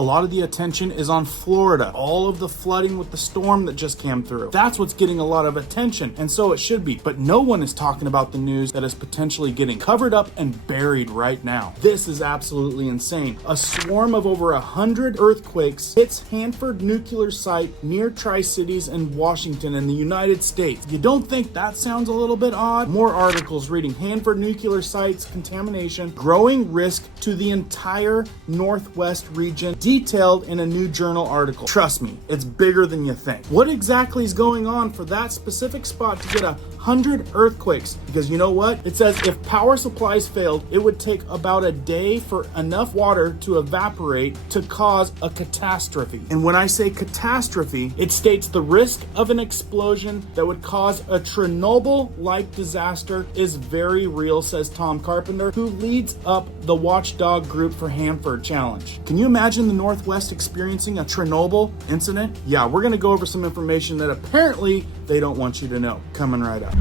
A lot of the attention is on Florida, all of the flooding with the storm that just came through. That's what's getting a lot of attention, and so it should be. But no one is talking about the news that is potentially getting covered up and buried right now. This is absolutely insane. A swarm of over 100 earthquakes hits Hanford nuclear site near Tri-Cities in Washington in the United States. You don't think that sounds a little bit odd? More articles reading Hanford nuclear site's contamination, growing risk to the entire Northwest region, detailed in a new journal article. Trust me, it's bigger than you think. What exactly is going on for that specific spot to get 100 earthquakes? Because you know what? It says if power supplies failed, it would take about a day for enough water to evaporate to cause a catastrophe. And when I say catastrophe, it states the risk of an explosion that would cause a Chernobyl-like disaster is very real, says Tom Carpenter, who leads up the watchdog group for Hanford Challenge. Can you imagine the Northwest experiencing a Chernobyl incident? Yeah, we're going to go over some information that apparently they don't want you to know. Coming right up.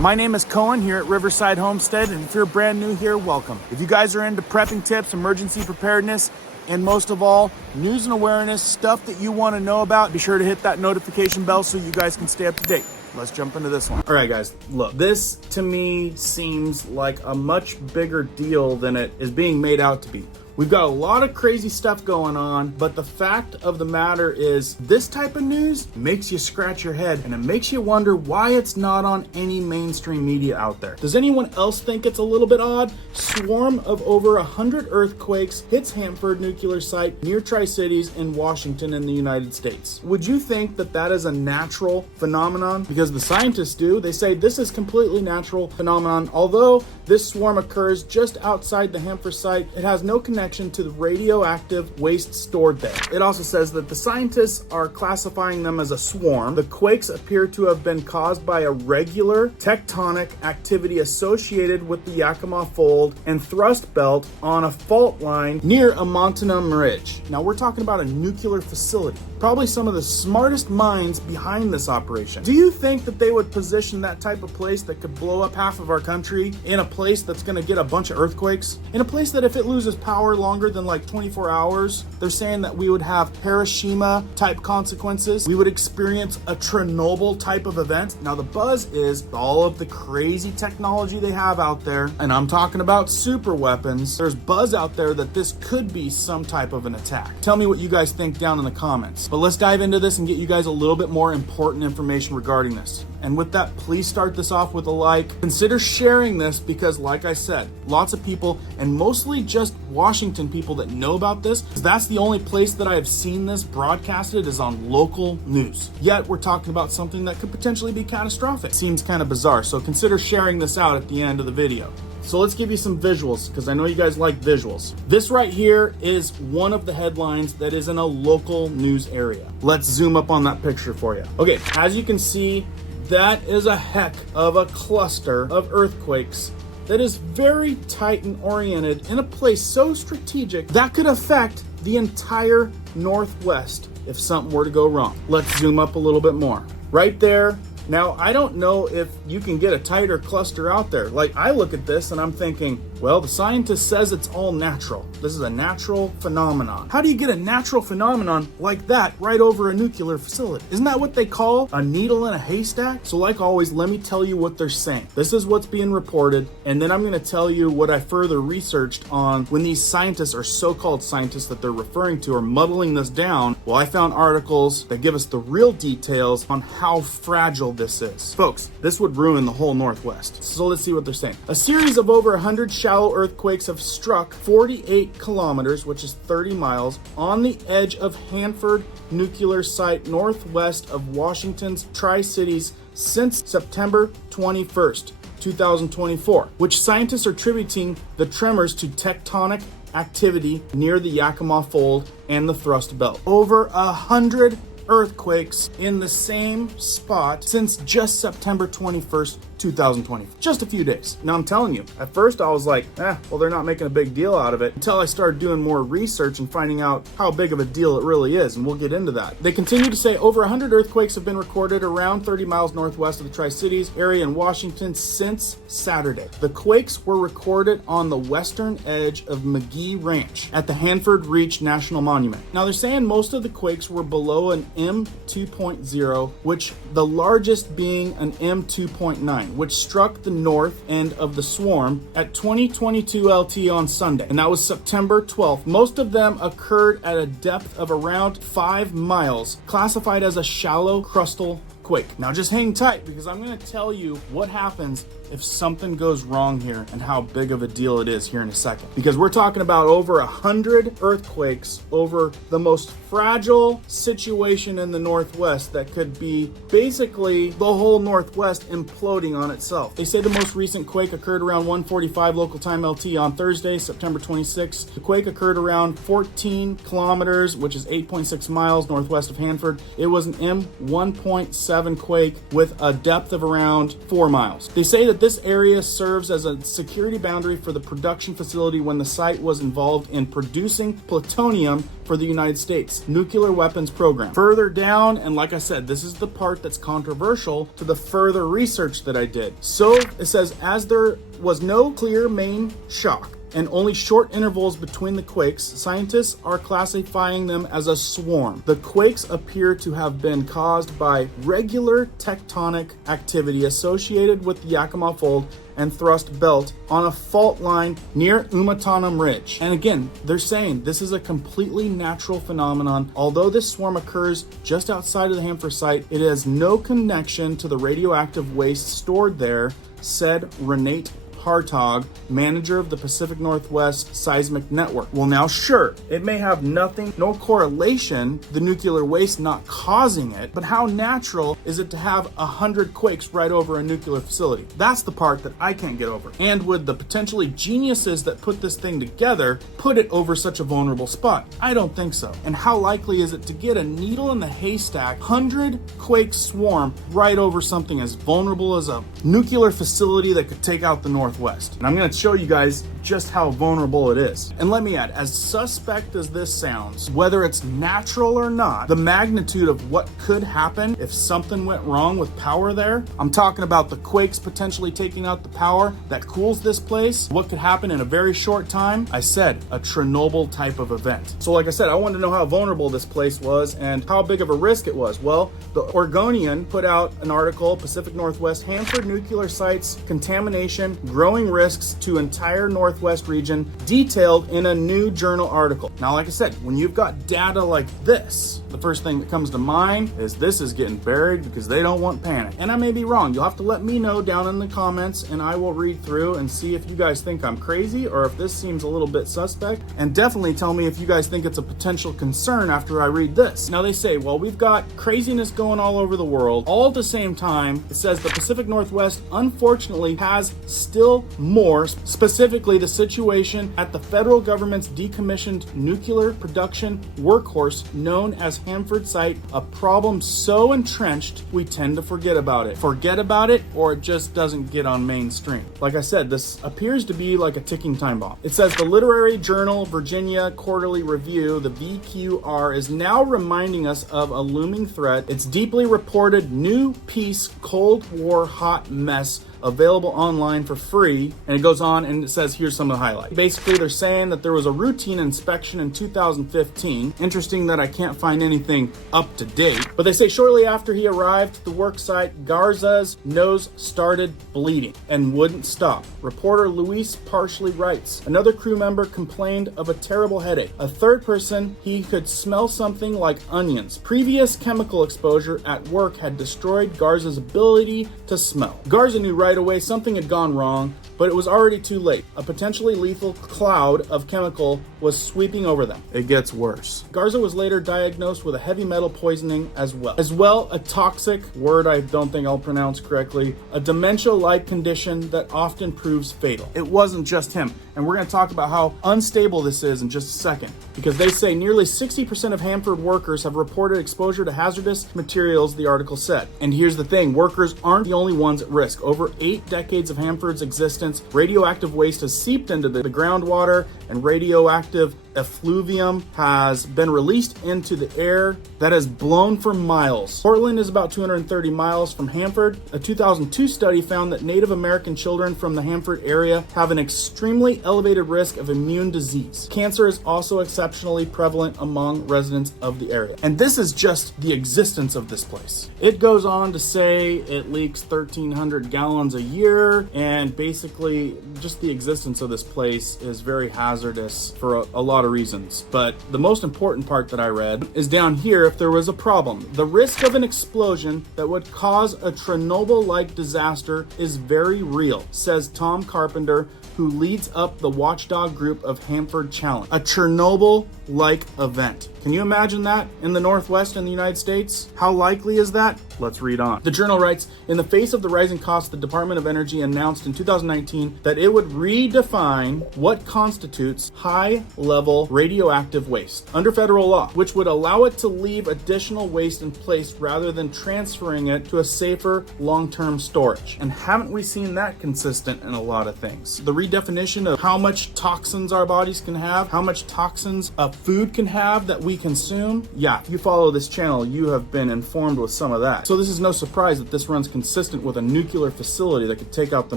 My name is Cohen here at Riverside Homestead, and if you're brand new here, welcome. If you guys are into prepping tips, emergency preparedness, and most of all, news and awareness, stuff that you want to know about, be sure to hit that notification bell so you guys can stay up to date. Let's jump into this one. All right, guys, look, this to me seems like a much bigger deal than it is being made out to be. We've got a lot of crazy stuff going on, but the fact of the matter is this type of news makes you scratch your head, and it makes you wonder why it's not on any mainstream media out there. Does anyone else think it's a little bit odd? Swarm of over 100 earthquakes hits Hanford nuclear site near Tri-Cities in Washington in the United States. Would you think that that is a natural phenomenon? Because the scientists do. They say this is completely natural phenomenon. Although this swarm occurs just outside the Hanford site, it has no connection to the radioactive waste stored there. It also says that the scientists are classifying them as a swarm. The quakes appear to have been caused by a regular tectonic activity associated with the Yakima Fold and thrust belt on a fault line near a Montanum Ridge. Now we're talking about a nuclear facility. Probably some of the smartest minds behind this operation. Do you think that they would position that type of place that could blow up half of our country in a place that's going to get a bunch of earthquakes? In a place that if it loses power longer than like 24 hours, they're saying that we would have Hiroshima type consequences. We would experience a Chernobyl type of event. Now the buzz is all of the crazy technology they have out there, and I'm talking about super weapons. There's buzz out there that this could be some type of an attack. Tell me what you guys think down in the comments. But let's dive into this and get you guys a little bit more important information regarding this. And with that, please start this off with a like. Consider sharing this because, like I said, lots of people, and mostly just Washington people that know about this, because that's the only place that I have seen this broadcasted is on local news. Yet we're talking about something that could potentially be catastrophic. Seems kind of bizarre, so consider sharing this out at the end of the video. So let's give you some visuals, because I know you guys like visuals. This right here is one of the headlines that is in a local news area. Let's zoom up on that picture for you. Okay, as you can see, that is a heck of a cluster of earthquakes that is very tight and oriented in a place so strategic that could affect the entire Northwest if something were to go wrong. Let's zoom up a little bit more. Right there. Now, I don't know if you can get a tighter cluster out there. Like, I look at this and I'm thinking, well, the scientist says it's all natural. This is a natural phenomenon. How do you get a natural phenomenon like that right over a nuclear facility? Isn't that what they call a needle in a haystack? So like always, let me tell you what they're saying. This is what's being reported, and then I'm going to tell you what I further researched on when these scientists, or so-called scientists that they're referring to, are muddling this down. Well, I found articles that give us the real details on how fragile this is. Folks, this would ruin the whole Northwest. So let's see what they're saying. A series of over 100 shallow earthquakes have struck 48 kilometers, which is 30 miles, on the edge of Hanford nuclear site northwest of Washington's Tri-Cities since September 21st, 2024, which scientists are attributing the tremors to tectonic activity near the Yakima Fold and the thrust belt. Over 100 earthquakes in the same spot since just September 21st, 2020. Just a few days. Now I'm telling you, at first I was like, well, they're not making a big deal out of it, until I started doing more research and finding out how big of a deal it really is, and we'll get into that. They continue to say over 100 earthquakes have been recorded around 30 miles northwest of the Tri-Cities area in Washington since Saturday. The quakes were recorded on the western edge of McGee Ranch at the Hanford Reach National Monument. Now they're saying most of the quakes were below an M2.0, which the largest being an M2.9, which struck the north end of the swarm at 2022 LT on Sunday, and that was September 12th. Most of them occurred at a depth of around 5 miles, classified as a shallow crustal quake. Now just hang tight, because I'm going to tell you what happens if something goes wrong here and how big of a deal it is here in a second. Because we're talking about over 100 earthquakes over the most fragile situation in the Northwest that could be basically the whole Northwest imploding on itself. They say the most recent quake occurred around 1:45 local time LT on Thursday, September 26th. The quake occurred around 14 kilometers, which is 8.6 miles northwest of Hanford. It was an M1.7 quake with a depth of around 4 miles. They say that this area serves as a security boundary for the production facility when the site was involved in producing plutonium for the United States nuclear weapons program. Further down, and like I said, this is the part that's controversial to the further research that I did. So it says, as there was no clear main shock and only short intervals between the quakes, scientists are classifying them as a swarm. The quakes appear to have been caused by regular tectonic activity associated with the Yakima Fold and Thrust Belt on a fault line near Umatanum Ridge. And again, they're saying this is a completely natural phenomenon. Although this swarm occurs just outside of the Hanford site, it has no connection to the radioactive waste stored there, said Renate Hartog, manager of the Pacific Northwest Seismic Network. Well, now sure, it may have no correlation, the nuclear waste not causing it, but how natural is it to have 100 quakes right over a nuclear facility? That's the part that I can't get over. And would the potentially geniuses that put this thing together put it over such a vulnerable spot? I don't think so. And how likely is it to get a needle in the haystack, 100 quake swarm right over something as vulnerable as a nuclear facility that could take out the Northwest? And I'm going to show you guys just how vulnerable it is. And let me add, as suspect as this sounds, whether it's natural or not, the magnitude of what could happen if something went wrong with power there, I'm talking about the quakes potentially taking out the power that cools this place, what could happen in a very short time. I said a Chernobyl type of event. So like I said, I wanted to know how vulnerable this place was and how big of a risk it was. Well, the Oregonian put out an article, Pacific Northwest, Hanford nuclear sites, contamination, growing risks to entire Northwest region, detailed in a new journal article. Now, like I said, when you've got data like this, the first thing that comes to mind is this is getting buried because they don't want panic. And I may be wrong. You'll have to let me know down in the comments, and I will read through and see if you guys think I'm crazy or if this seems a little bit suspect. And definitely tell me if you guys think it's a potential concern after I read this. Now, they say, well, we've got craziness going all over the world. All at the same time, it says the Pacific Northwest, unfortunately, has still more, specifically the situation at the federal government's decommissioned nuclear production workhorse known as Hanford site, a problem so entrenched we tend to forget about it. Forget about it, or it just doesn't get on mainstream. Like I said, this appears to be like a ticking time bomb. It says the literary journal Virginia Quarterly Review, the VQR, is now reminding us of a looming threat. Its deeply reported new piece, Cold War Hot Mess, available online for free. And it goes on and it says, here's some of the highlights. Basically, they're saying that there was a routine inspection in 2015. Interesting that I can't find anything up to date. But they say shortly after he arrived at the work site, Garza's nose started bleeding and wouldn't stop. Reporter Luis partially writes, another crew member complained of a terrible headache. A third person, he could smell something like onions. Previous chemical exposure at work had destroyed Garza's ability to smell. Garza knew right away something had gone wrong, but it was already too late. A potentially lethal cloud of chemical was sweeping over them. It gets worse. Garza was later diagnosed with a heavy metal poisoning as well a toxic, word I don't think I'll pronounce correctly, a dementia-like condition that often proves fatal. It wasn't just him, and we're going to talk about how unstable this is in just a second, because they say nearly 60% of Hanford workers have reported exposure to hazardous materials, the article said. And here's the thing, workers aren't the only ones at risk. Over 8 decades of Hanford's existence, radioactive waste has seeped into the groundwater, and radioactive effluvium has been released into the air that has blown for miles. Portland is about 230 miles from Hanford. A 2002 study found that Native American children from the Hanford area have an extremely elevated risk of immune disease. Cancer is also exceptionally prevalent among residents of the area. And this is just the existence of this place. It goes on to say it leaks 1,300 gallons a year, and basically just the existence of this place is very hazardous for a lot of reasons. But the most important part that I read is down here. If there was a problem, the risk of an explosion that would cause a Chernobyl-like disaster is very real, says Tom Carpenter, who leads up the watchdog group of Hanford Challenge. A Chernobyl-like event. Can you imagine that in the Northwest in the United States? How likely is that? Let's read on. The journal writes, in the face of the rising costs, the Department of Energy announced in 2019 that it would redefine what constitutes high-level radioactive waste under federal law, which would allow it to leave additional waste in place rather than transferring it to a safer long-term storage. And haven't we seen that consistent in a lot of things? The redefinition of how much toxins our bodies can have, how much toxins a food can have that we consume. Yeah, if you follow this channel, you have been informed with some of that. So this is no surprise that this runs consistent with a nuclear facility that could take out the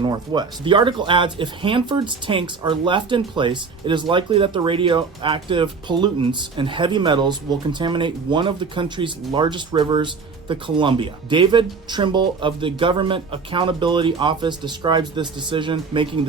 Northwest. The article adds, if Hanford's tanks are left in place, it is likely that the radioactive pollutants and heavy metals will contaminate one of the country's largest rivers, the Columbia. David Trimble of the Government Accountability Office describes this decision making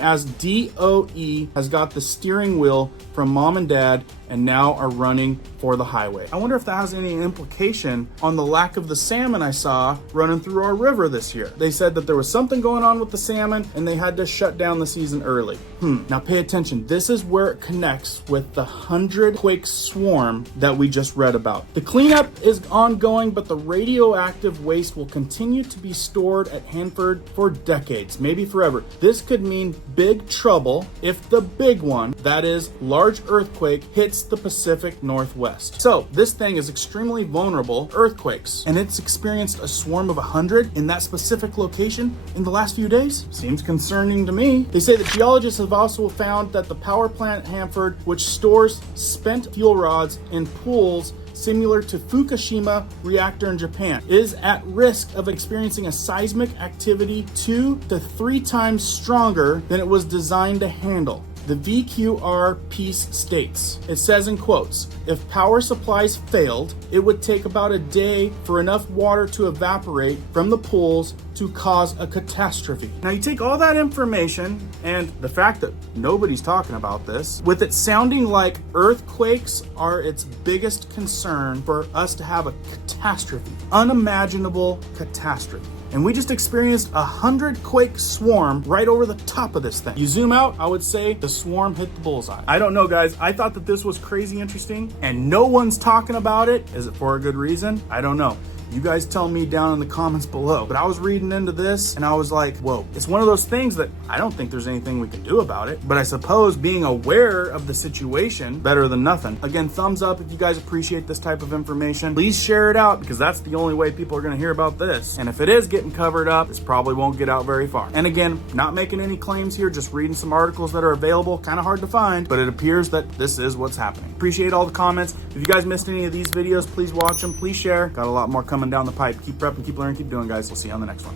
as DOE has got the steering wheel from mom and dad and now are running for the highway. I wonder if that has any implication on the lack of the salmon I saw running through our river this year. They said that there was something going on with the salmon and they had to shut down the season early. Now pay attention. This is where it connects with the 100-quake swarm that we just read about. The cleanup is ongoing, but the radioactive waste will continue to be stored at Hanford for decades, maybe forever. This could mean big trouble if the big one, that is large earthquake, hits the Pacific Northwest. So this thing is extremely vulnerable to earthquakes, and it's experienced a swarm of 100 in that specific location in the last few days. Seems concerning to me. They say that geologists have also found that the power plant at Hanford, which stores spent fuel rods in pools similar to Fukushima reactor in Japan, is at risk of experiencing a seismic activity 2 to 3 times stronger than it was designed to handle. The VQR piece states, it says in quotes, if power supplies failed, it would take about a day for enough water to evaporate from the pools to cause a catastrophe. Now you take all that information and the fact that nobody's talking about this, with it sounding like earthquakes are its biggest concern for us to have a catastrophe, unimaginable catastrophe. And we just experienced a 100-quake swarm right over the top of this thing. You zoom out, I would say the swarm hit the bullseye. I don't know, guys. I thought that this was crazy interesting, and no one's talking about it. Is it for a good reason? I don't know. You guys tell me down in the comments below. But I was reading into this and I was like, whoa, it's one of those things that I don't think there's anything we can do about it. But I suppose being aware of the situation, better than nothing. Again, thumbs up if you guys appreciate this type of information. Please share it out because that's the only way people are gonna hear about this. And if it is getting covered up, this probably won't get out very far. And again, not making any claims here, just reading some articles that are available, kind of hard to find, but it appears that this is what's happening. Appreciate all the comments. If you guys missed any of these videos, please watch them, please share. Got a lot more coming down the pipe. Keep prepping, keep learning, keep doing, guys. We'll see you on the next one.